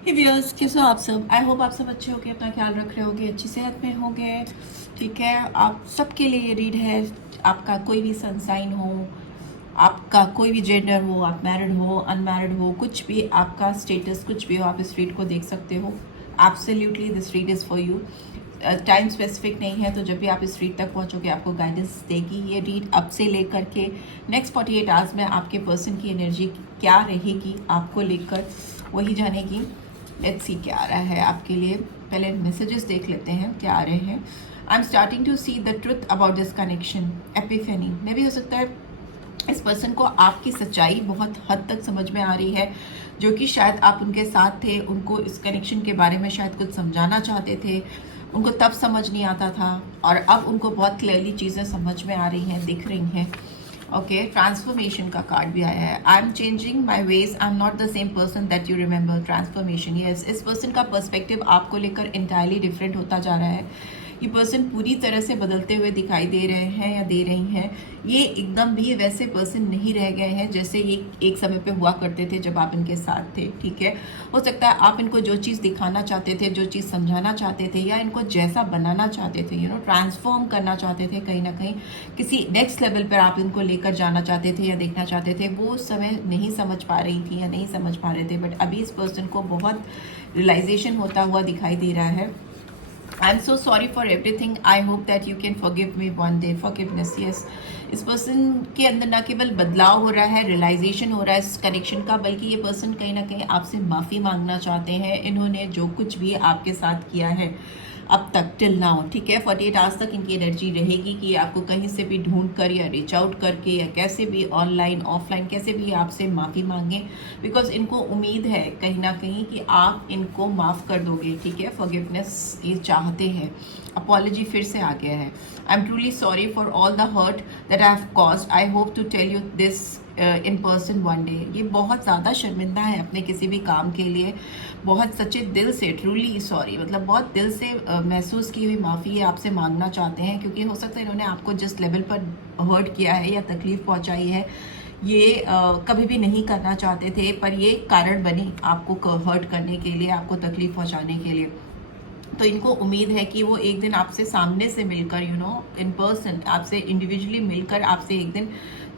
हे viewers, कैसे हो आप सब? आई होप आप सब अच्छे होंगे, अपना ख्याल रख रहे होंगे, अच्छी सेहत में होंगे। ठीक है, आप सबके लिए ये रीड है। आपका कोई भी सनसाइन हो, आपका कोई भी जेंडर हो, आप मैरिड हो, अनमैरिड हो, कुछ भी आपका स्टेटस कुछ भी हो, आप इस रीड को देख सकते हो। Absolutely this read is for you. Time specific नहीं है, तो जब भी आप इस रीड तक पहुंचोगे आपको गाइडेंस देगी ये रीड। अब से लेकर के नेक्स्ट 48 आवर्स में आपके पर्सन की एनर्जी क्या रहेगी आपको लेकर, वही जानेगी। लेट्स सी क्या आ रहा है आपके लिए। पहले मैसेजेस देख लेते हैं क्या आ रहे हैं। I am starting to see the truth about this connection. Epiphany में भी हो सकता है इस पर्सन को आपकी सच्चाई बहुत हद तक समझ में आ रही है, जो कि शायद आप उनके साथ थे, उनको इस कनेक्शन के बारे में शायद कुछ समझाना चाहते थे, उनको तब समझ नहीं आता था और अब उनको बहुत क्लियरली चीज़ें समझ में आ रही हैं, दिख रही हैं। ओके, ट्रांसफॉर्मेशन का कार्ड भी आया है। I am changing my ways, I am not the same person that you remember. Transformation, yes, इस पर्सन का पर्सपेक्टिव आपको लेकर इंटायरली डिफरेंट होता जा रहा है। ये पर्सन पूरी तरह से बदलते हुए दिखाई दे रहे हैं या दे रही हैं। ये एकदम भी वैसे पर्सन नहीं रह गए हैं जैसे ये एक समय पे हुआ करते थे जब आप इनके साथ थे। ठीक है, हो सकता है आप इनको जो चीज़ दिखाना चाहते थे, जो चीज़ समझाना चाहते थे, या इनको जैसा बनाना चाहते थे, ट्रांसफॉर्म करना चाहते थे, कहीं ना कहीं किसी नेक्स्ट लेवल पर आप इनको लेकर जाना चाहते थे या देखना चाहते थे, वो उस समय नहीं समझ पा रही थी या नहीं समझ पा रहे थे। बट अभी इस पर्सन को बहुत रियलाइजेशन होता हुआ दिखाई दे रहा है। I am so sorry for everything, I hope that you can forgive me one day. Forgiveness, yes, इस पर्सन के अंदर न केवल बदलाव हो रहा है, रियलाइजेशन हो रहा है इस कनेक्शन का, बल्कि ये पर्सन कहीं ना कहीं आपसे माफ़ी मांगना चाहते हैं। इन्होंने जो कुछ भी आपके साथ किया है अब तक, टिल नाउ, ठीक है, 48 आवर्स तक इनकी एनर्जी रहेगी कि आपको कहीं से भी ढूंढ कर या रीच आउट करके या कैसे भी ऑनलाइन ऑफलाइन कैसे भी आपसे माफ़ी मांगे, बिकॉज इनको उम्मीद है कहीं ना कहीं कि आप इनको माफ़ कर दोगे। ठीक है, फॉरगिवनेस ये चाहते हैं। अपॉलॉजी फिर से आ गया है। I am truly sorry for all the hurt that I have caused, I hope to tell you this in person one day. ये बहुत ज़्यादा शर्मिंदा है अपने किसी भी काम के लिए, बहुत सच्चे दिल से, ट्रूली सॉरी, मतलब बहुत दिल से महसूस की हुई माफ़ी है आपसे मांगना चाहते हैं, क्योंकि हो सकता है इन्होंने आपको जिस लेवल पर हर्ट किया है या तकलीफ़ पहुंचाई है, ये कभी भी नहीं करना चाहते थे, पर ये कारण बनी आपको हर्ट करने के लिए, आपको तकलीफ़ पहुंचाने के लिए। तो इनको उम्मीद है कि वो एक दिन आपसे सामने से मिलकर, इन पर्सन आपसे इंडिविजुअली मिलकर आपसे एक दिन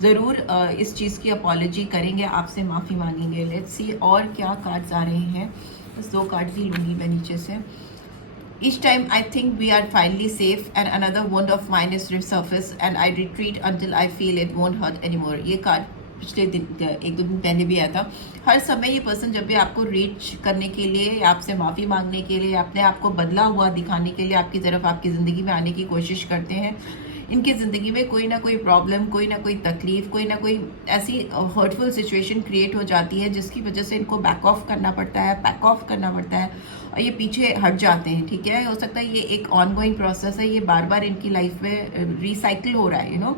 ज़रूर इस चीज़ की अपॉलॉजी करेंगे, आपसे माफ़ी मांगेंगे। लेट्स सी और क्या कार्ड्स आ रहे हैं। बस 2 कार्ड्स ही लूँगी मैं नीचे से। Each time I think we are finally safe and another wound of mine is resurfaced and I retreat until I feel it won't hurt anymore. ये कार्ड पिछले दिन 1-2 दिन पहले भी आया था। हर समय ये पर्सन जब भी आपको रीच करने के लिए, आपसे माफ़ी मांगने के लिए, अपने आप को बदला हुआ दिखाने के लिए आपकी तरफ, आपकी ज़िंदगी में आने की कोशिश करते हैं। इनकी ज़िंदगी में कोई ना कोई प्रॉब्लम, कोई ना कोई तकलीफ़, कोई ना कोई ऐसी हर्टफुल सिचुएशन क्रिएट हो जाती है जिसकी वजह से इनको बैक ऑफ करना पड़ता है, बैक ऑफ करना पड़ता है और ये पीछे हट जाते हैं। ठीक है, हो सकता है ये एक ऑनगोइंग प्रोसेस है, ये बार बार इनकी लाइफ में रिसाइकिल हो रहा है,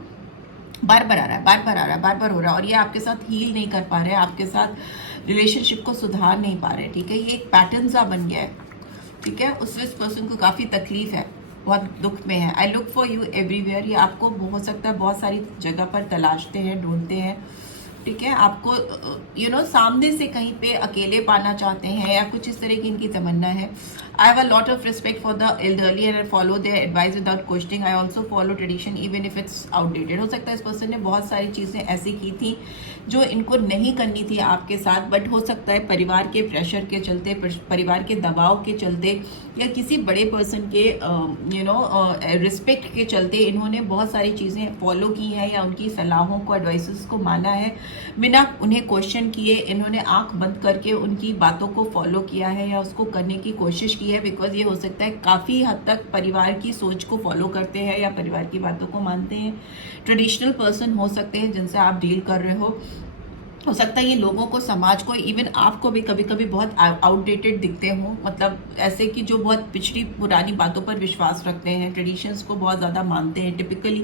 बार बार आ रहा है, बार बार आ रहा है, बार बार हो रहा है, और ये आपके साथ हील नहीं कर पा रहे हैं, आपके साथ रिलेशनशिप को सुधार नहीं पा रहे। ठीक है, ये एक पैटर्न सा बन गया है। ठीक है, उससे इस पर्सन को काफ़ी तकलीफ है, बहुत दुख में है। I look for you everywhere, ये आपको हो सकता है बहुत सारी जगह पर तलाशते हैं, ढूंढते हैं। ठीक है, आपको सामने से कहीं पे अकेले पाना चाहते हैं या कुछ इस तरह की इनकी तमन्ना है। I have a lot of respect for the elderly and I follow their advice without questioning. I also follow tradition even if it's outdated. हो सकता है इस पर्सन ने बहुत सारी चीज़ें ऐसी की थी जो इनको नहीं करनी थी आपके साथ, बट हो सकता है परिवार के प्रेशर के चलते, परिवार के दबाव के चलते या किसी बड़े पर्सन के रिस्पेक्ट के चलते इन्होंने बहुत सारी चीज़ें फॉलो की हैं या उनकी सलाहों को, एडवाइसेस को माना है बिना उन्हें क्वेश्चन किए। इन्होंने आंख बंद करके उनकी बातों को फॉलो किया है या उसको करने की कोशिश की है, बिकॉज ये हो सकता है काफ़ी हद तक परिवार की सोच को फॉलो करते हैं या परिवार की बातों को मानते हैं। ट्रेडिशनल पर्सन हो सकते हैं जिनसे आप डील कर रहे हो सकता है ये लोगों को, समाज को, इवन आपको भी कभी कभी बहुत आउटडेटेड दिखते हो, मतलब ऐसे कि जो बहुत पिछड़ी पुरानी बातों पर विश्वास रखते हैं, ट्रेडिशंस को बहुत ज़्यादा मानते हैं, टिपिकली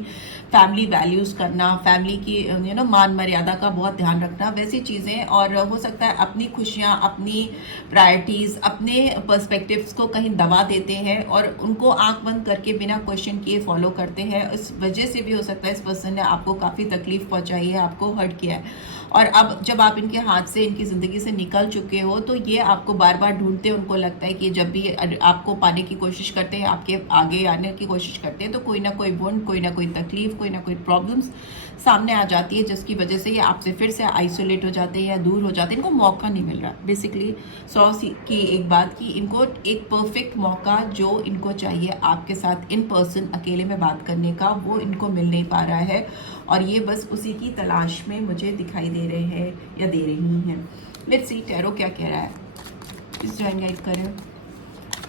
फैमिली वैल्यूज़ करना, फैमिली की मान मर्यादा का बहुत ध्यान रखना, वैसी चीज़ें। और हो सकता है अपनी खुशियाँ, अपनी प्रायोरिटीज़, अपने पर्सपेक्टिव्स को कहीं दबा देते हैं और उनको आंख बंद करके बिना क्वेश्चन किए फॉलो करते हैं। इस वजह से भी हो सकता है इस पर्सन ने आपको काफ़ी तकलीफ पहुँचाई है, आपको हर्ट किया है। और अब जब आप इनके हाथ से, इनकी ज़िंदगी से निकल चुके हो, तो ये आपको बार बार ढूंढते हैं। उनको लगता है कि जब भी आपको पाने की कोशिश करते हैं, आपके आगे आने की कोशिश करते हैं, तो कोई ना कोई वुंड, कोई ना कोई तकलीफ, कोई ना कोई प्रॉब्लम्स सामने आ जाती है, जिसकी वजह से ये आपसे फिर से आइसोलेट हो जाते हैं या दूर हो जाते हैं। इनको मौका नहीं मिल रहा। बेसिकली 100 की एक बात कि इनको एक परफेक्ट मौका जो इनको चाहिए आपके साथ इन पर्सन अकेले में बात करने का, वो इनको मिल नहीं पा रहा है, और ये बस उसी की तलाश में मुझे दिखाई दे रहे हैं या दे रही हैं। लेट्स सी टैरो क्या कह रहा है। प्लीज ज्वाइन गाइड करें।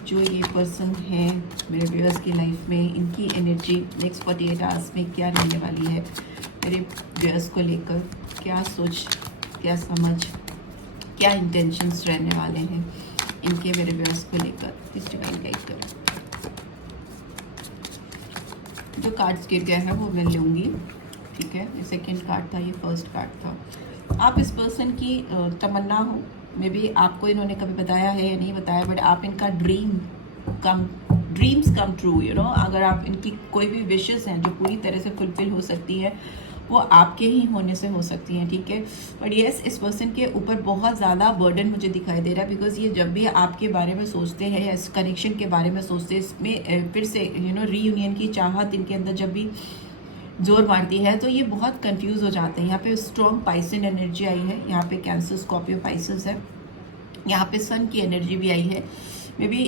जो ये पर्सन है मेरे व्यूअर्स की लाइफ में, इनकी एनर्जी नेक्स्ट 48 आवर्स में क्या रहने वाली है मेरे व्यूअर्स को लेकर। क्या सोच, क्या समझ, क्या इंटेंशंस रहने वाले हैं इनके मेरे व्यूअर्स को लेकर। प्लीज डिवाइन गाइड करें। जो कार्ड्स गिर गए हैं वो मैं लूँगी, ठीक है। ये सेकेंड कार्ड था, ये फर्स्ट कार्ड था। आप इस पर्सन की तमन्ना हो, मे बी आपको इन्होंने कभी बताया है या नहीं बताया, बट आप इनका dreams come true, you know. अगर आप इनकी कोई भी विशेस हैं जो पूरी तरह से फुलफिल हो सकती है, वो आपके ही होने से हो सकती हैं, ठीक है। बट येस, इस पर्सन के ऊपर बहुत ज़्यादा बर्डन मुझे दिखाई दे रहा है, बिकॉज ये जब भी आपके बारे में सोचते हैं या इस कनेक्शन के बारे में सोचते हैं, इसमें फिर से यू नो रीयूनियन की चाहत इनके अंदर जब भी जोर मारती है, तो ये बहुत कंफ्यूज हो जाते हैं। यहाँ पे स्ट्रॉन्ग पाइसन एनर्जी आई है, यहाँ पे कैंसर, स्कॉर्पियो, पाइसेस है, यहाँ पे सन की एनर्जी भी आई है। मे बी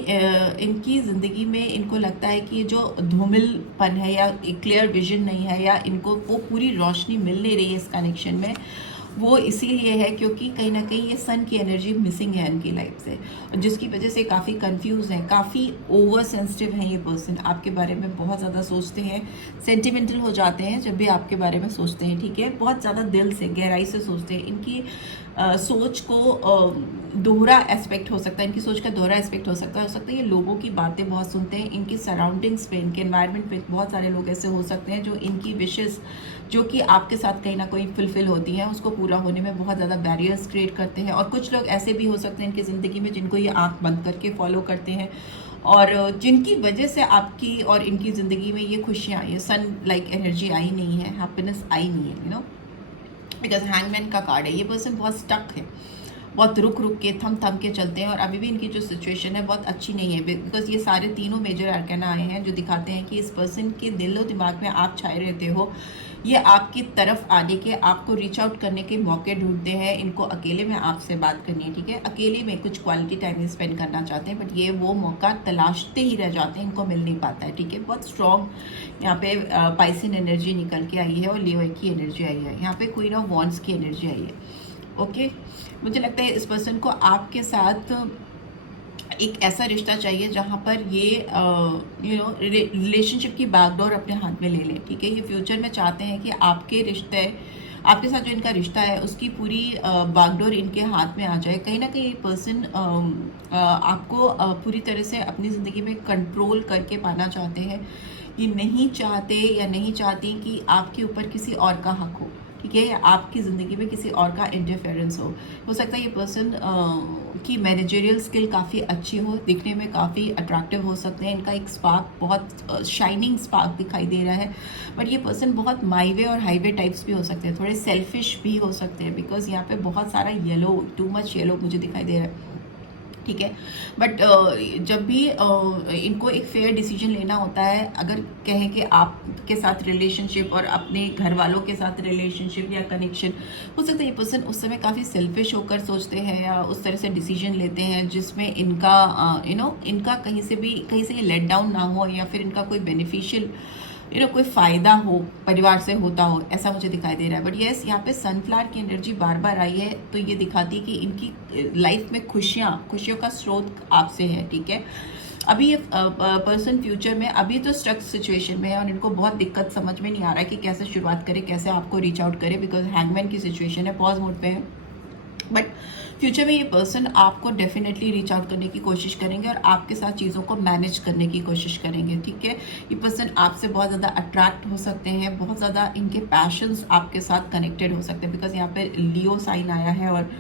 इनकी ज़िंदगी में इनको लगता है कि जो धूमिलपन है या एक क्लियर विजन नहीं है, या इनको वो पूरी रोशनी मिल नहीं रही है इस कनेक्शन में, वो इसीलिए है क्योंकि कहीं ना कहीं ये सन की एनर्जी मिसिंग है इनकी लाइफ से, जिसकी वजह से काफ़ी कंफ्यूज हैं, काफ़ी ओवर सेंसिटिव हैं। ये पर्सन आपके बारे में बहुत ज़्यादा सोचते हैं, सेंटिमेंटल हो जाते हैं जब भी आपके बारे में सोचते हैं, ठीक है। बहुत ज़्यादा दिल से, गहराई से सोचते हैं। इनकी सोच को दोहरा एस्पेक्ट हो सकता है, इनकी सोच का दोहरा एस्पेक्ट हो सकता है। ये लोगों की बातें बहुत सुनते हैं, इनकी सराउंडिंग्स पे, इनके एनवायरनमेंट पे बहुत सारे लोग ऐसे हो सकते हैं जो इनकी विशेस, जो कि आपके साथ कहीं ना कहीं फुलफिल होती हैं, उसको पूरा होने में बहुत ज़्यादा बैरियर्स क्रिएट करते हैं। और कुछ लोग ऐसे भी हो सकते हैं इनकी ज़िंदगी में जिनको ये आंख बंद करके फॉलो करते हैं, और जिनकी वजह से आपकी और इनकी ज़िंदगी में ये खुशियाँ, ये सन लाइक एनर्जी आई नहीं है, हैप्पीनेस आई नहीं है, यू नो। बिकॉज हैंगमैन का कार्ड है। ये पर्सन बहुत स्टक है, बहुत रुक रुक के, थम थम के चलते हैं, और अभी भी इनकी जो सिचुएशन है बहुत अच्छी नहीं है, बिकॉज ये सारे तीनों मेजर आर्काना आए हैं जो दिखाते हैं कि इस पर्सन के दिल और दिमाग में आप छाए रहते हो। ये आपकी तरफ आने के, आपको रीच आउट करने के मौके ढूंढते हैं। इनको अकेले में आपसे बात करनी है, ठीक है। अकेले में कुछ क्वालिटी टाइम स्पेंड करना चाहते हैं, बट ये वो मौका तलाशते ही रह जाते हैं, इनको मिल नहीं पाता है, ठीक है। बहुत स्ट्रॉन्ग यहाँ पे पाइसन एनर्जी निकल के आई है, और लियो की एनर्जी आई है। यहाँ पे क्वीन ऑफ वॉन्ड्स की एनर्जी आई है, ओके। मुझे लगता है इस पर्सन को आपके साथ एक ऐसा रिश्ता चाहिए जहाँ पर ये यू नो रिलेशनशिप की बैकडोर अपने हाथ में ले लें, ठीक है। ये फ्यूचर में चाहते हैं कि आपके रिश्ते, आपके साथ जो इनका रिश्ता है उसकी पूरी बागडोर इनके हाथ में आ जाए। कहीं ना कहीं पर्सन आपको पूरी तरह से अपनी ज़िंदगी में कंट्रोल करके पाना चाहते हैं। ये नहीं चाहते या नहीं चाहती कि आपके ऊपर किसी और का हक हो, ठीक है, या आपकी ज़िंदगी में किसी और का इंटरफेरेंस हो सकता है ये पर्सन की मैनेजरियल स्किल काफ़ी अच्छी हो, दिखने में काफ़ी अट्रैक्टिव हो सकते हैं। इनका एक स्पार्क, बहुत शाइनिंग स्पार्क दिखाई दे रहा है। बट ये पर्सन बहुत माईवे और हाईवे टाइप्स भी हो सकते हैं, थोड़े सेल्फिश भी हो सकते हैं, बिकॉज यहाँ पे बहुत सारा येलो, टू मच येलो मुझे दिखाई दे रहा है, ठीक है। बट जब भी इनको एक फेयर डिसीजन लेना होता है, अगर कहें कि आपके साथ रिलेशनशिप और अपने घर वालों के साथ रिलेशनशिप या कनेक्शन, हो सकता है ये पर्सन उस समय काफ़ी सेल्फिश होकर सोचते हैं या उस तरह से डिसीजन लेते हैं जिसमें इनका यू नो इनका कहीं से ये लेट डाउन ना हो, या फिर इनका कोई बेनिफिशियल कोई फ़ायदा हो, परिवार से होता हो, ऐसा मुझे दिखाई दे रहा है। बट येस, यहाँ पे सनफ्लावर की एनर्जी बार बार आई है, तो ये दिखाती है कि इनकी लाइफ में खुशियों का स्रोत आपसे है, ठीक है। अभी ये पर्सन फ्यूचर में अभी तो स्ट्रक सिचुएशन में है, और इनको बहुत दिक्कत समझ में नहीं आ रहा है कि कैसे शुरुआत करे, कैसे आपको रीच आउट करे, बिकॉज हैंगमैन की सिचुएशन है, पॉज मोड पे है। बट फ्यूचर में ये पर्सन आपको डेफिनेटली रीच आउट करने की कोशिश करेंगे और आपके साथ चीज़ों को मैनेज करने की कोशिश करेंगे, ठीक है। ये पर्सन आपसे बहुत ज़्यादा अट्रैक्ट हो सकते हैं, बहुत ज़्यादा इनके पैशंस आपके साथ कनेक्टेड हो सकते हैं, बिकॉज यहाँ पे लियो साइन आया है और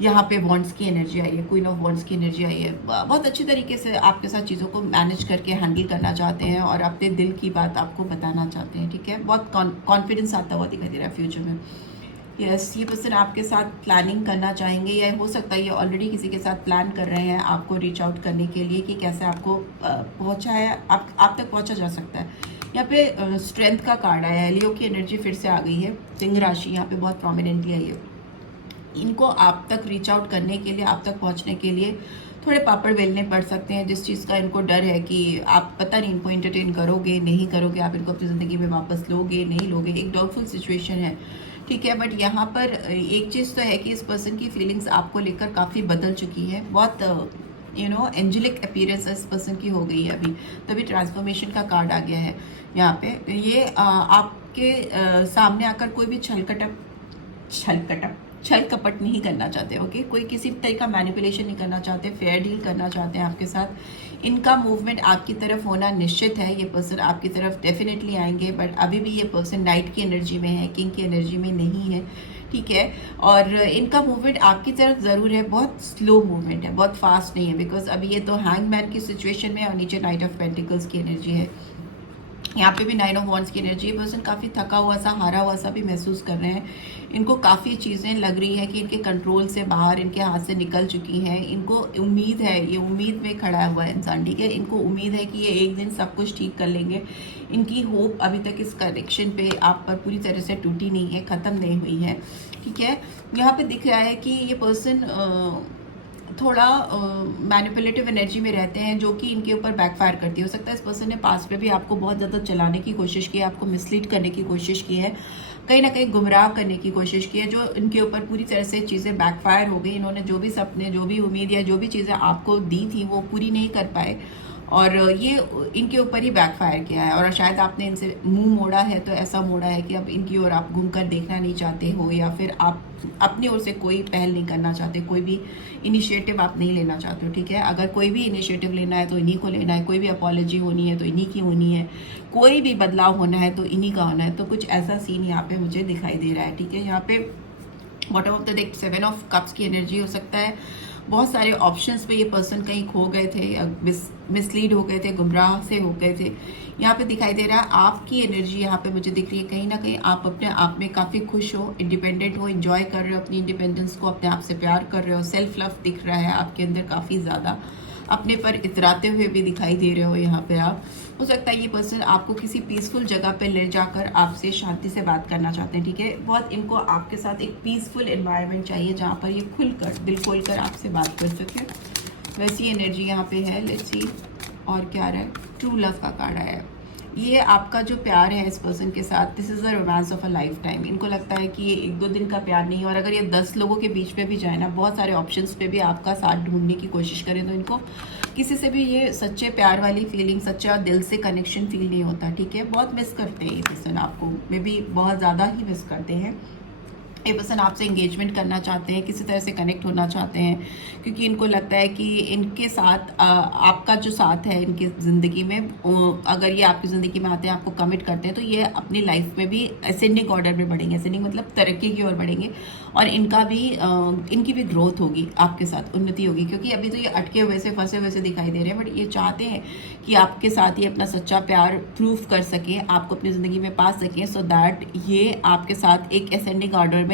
यहाँ पे वॉन्ड्स की एनर्जी आई है, क्वीन ऑफ वॉन्ड्स की एनर्जी आई है। बहुत अच्छी तरीके से आपके साथ चीज़ों को मैनेज करके हैंडल करना चाहते हैं और अपने दिल की बात आपको बताना चाहते हैं, ठीक है। बहुत कॉन्फिडेंस आता हुआ दिखाई दे रहा है फ्यूचर में। यस, ये पर्सन आपके साथ प्लानिंग करना चाहेंगे, या हो सकता है ये ऑलरेडी किसी के साथ प्लान कर रहे हैं आपको रीच आउट करने के लिए कि कैसे आपको पहुंचा है, आप तक पहुंचा जा सकता है। यहाँ पे स्ट्रेंथ का कार्ड आया है, लियो की एनर्जी फिर से आ गई है, सिंह राशि यहाँ पे बहुत प्रोमिनेंटली आई है। इनको आप तक रीच आउट करने के लिए, आप तक पहुंचने के लिए थोड़े पापड़ बेलने पड़ सकते हैं, जिस चीज़ का इनको डर है कि आप पता नहीं इनको एंटरटेन करोगे नहीं करोगे, आप इनको अपनी ज़िंदगी में वापस लोगे नहीं लोगे, एक डाउटफुल सिचुएशन है, ठीक है। बट यहाँ पर एक चीज़ तो है कि इस पर्सन की फीलिंग्स आपको लेकर काफ़ी बदल चुकी है, बहुत एंजेलिक अपीयरेंस इस पर्सन की हो गई है अभी, तभी ट्रांसफॉर्मेशन का कार्ड आ गया है यहाँ पे। ये आपके सामने आकर कोई भी छल कपट नहीं करना चाहते, ओके, कोई किसी तरह का मैनिपुलेशन नहीं करना चाहते, फेयर डील करना चाहते हैं आपके साथ। इनका मूवमेंट आपकी तरफ होना निश्चित है, ये पर्सन आपकी तरफ डेफिनेटली आएंगे, बट अभी भी ये पर्सन नाइट की एनर्जी में है, किंग की एनर्जी में नहीं है, ठीक है। और इनका मूवमेंट आपकी तरफ ज़रूर है, बहुत स्लो मूवमेंट है, बहुत फास्ट नहीं है, बिकॉज अभी ये तो हैंगमैन की सिचुएशन में और नीचे नाइट ऑफ पेंटिकल्स की एनर्जी है, यहाँ पे भी 9 ऑफ वॉन्ड्स की एनर्जी है। पर्सन काफ़ी थका हुआ सा, हारा हुआ सा भी महसूस कर रहे हैं। इनको काफ़ी चीज़ें लग रही है कि इनके कंट्रोल से बाहर, इनके हाथ से निकल चुकी हैं। इनको उम्मीद है, ये उम्मीद में खड़ा हुआ है इंसान, ठीक है। इनको उम्मीद है कि ये एक दिन सब कुछ ठीक कर लेंगे। इनकी होप अभी तक इस कनेक्शन पे आप पर पूरी तरह से टूटी नहीं है, ख़त्म नहीं हुई है, ठीक है। यहाँ पे दिख रहा है कि ये पर्सन थोड़ा मैनिपुलेटिव एनर्जी में रहते हैं, जो कि इनके ऊपर बैकफायर करती है। हो सकता है इस पर्सन ने पास्ट में भी आपको बहुत ज़्यादा चलाने की कोशिश की है, आपको मिसलीड करने की कोशिश की है, कहीं ना कहीं गुमराह करने की कोशिश की है, जो इनके ऊपर पूरी तरह से चीज़ें बैकफायर हो गई। इन्होंने जो भी सपने, जो भी उम्मीद या जो भी चीज़ें आपको दी थी वो पूरी नहीं कर पाए, और ये इनके ऊपर ही बैकफायर किया है। और शायद आपने इनसे मुंह मोड़ा है, तो ऐसा मोड़ा है कि अब इनकी ओर आप घूमकर देखना नहीं चाहते हो, या फिर आप अपनी ओर से कोई पहल नहीं करना चाहते, कोई भी इनिशिएटिव आप नहीं लेना चाहते हो, ठीक है। अगर कोई भी इनिशिएटिव लेना है तो इन्हीं को लेना है, कोई भी अपॉलॉजी होनी है तो इन्हीं की होनी है, कोई भी बदलाव होना है तो इन्हीं का होना है। तो कुछ ऐसा सीन यहाँ पे मुझे दिखाई दे रहा है, ठीक है। यहाँ पे bottom of the deck 7 of cups की एनर्जी हो सकता है। बहुत सारे ऑप्शंस पे ये पर्सन कहीं खो गए थे, मिसलीड हो गए थे, गुमराह से हो गए थे। यहाँ पे दिखाई दे रहा है आपकी एनर्जी यहाँ पे मुझे दिख रही है, कहीं ना कहीं आप अपने आप में काफ़ी खुश हो, इंडिपेंडेंट हो, एंजॉय कर रहे हो अपनी इंडिपेंडेंस को, अपने आप से प्यार कर रहे हो, सेल्फ लव दिख रहा है आपके अंदर काफ़ी ज़्यादा, अपने पर इतराते हुए भी दिखाई दे रहे हो यहाँ पे आप। हो सकता है ये पर्सन आपको किसी पीसफुल जगह पे ले जाकर आपसे शांति से बात करना चाहते हैं, ठीक है। बहुत इनको आपके साथ एक पीसफुल एनवायरनमेंट चाहिए जहाँ पर ये खुलकर, दिल खोलकर आपसे बात कर सके, वैसी एनर्जी यहाँ पे है। लेट्स सी और क्या रहा है। ट्रू लव का कार्ड आया है। ये आपका जो प्यार है इस पर्सन के साथ, this is a romance of a life time. इनको लगता है कि ये 1-2 दिन का प्यार नहीं है, और अगर ये 10 लोगों के बीच में भी जाए ना, बहुत सारे ऑप्शंस पे भी आपका साथ ढूंढने की कोशिश करें, तो इनको किसी से भी ये सच्चे प्यार वाली फीलिंग, सच्चा दिल से कनेक्शन फील नहीं होता, ठीक है। बहुत मिस करते हैं ये पर्सन आपको, मे बी बहुत ज़्यादा ही मिस करते हैं। ये पर्सन आपसे एंगेजमेंट करना चाहते हैं, किसी तरह से कनेक्ट होना चाहते हैं, क्योंकि इनको लगता है कि इनके साथ आपका जो साथ है इनकी ज़िंदगी में, अगर ये आपकी ज़िंदगी में आते हैं, आपको कमिट करते हैं, तो ये अपनी लाइफ में भी असेंडिंग ऑर्डर में बढ़ेंगे। असेंडिंग मतलब तरक्की की ओर बढ़ेंगे, और इनकी भी ग्रोथ होगी आपके साथ, उन्नति होगी, क्योंकि अभी तो ये अटके हुए से, फंसे हुए से दिखाई दे रहे हैं। बट ये चाहते हैं कि आपके साथ ही अपना सच्चा प्यार प्रूफ कर सकें, आपको अपनी ज़िंदगी में पा सकें, सो दैट ये आपके साथ एक असेंडिंग ऑर्डर में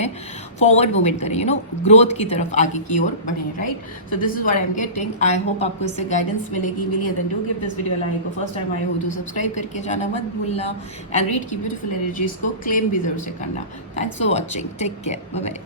फॉरवर्ड मूवमेंट करें, ग्रोथ की तरफ आगे की ओर बढ़े, right. So this is what I am getting. I hope आपको इससे गाइडेंस मिली then do give this video like, first time आए हो तो सब्सक्राइब करके जाना मत भूलना, एंड रीड की ब्यूटीफुल एनर्जीज को क्लेम भी जरूर से करना। Thanks for watching, take care, bye bye.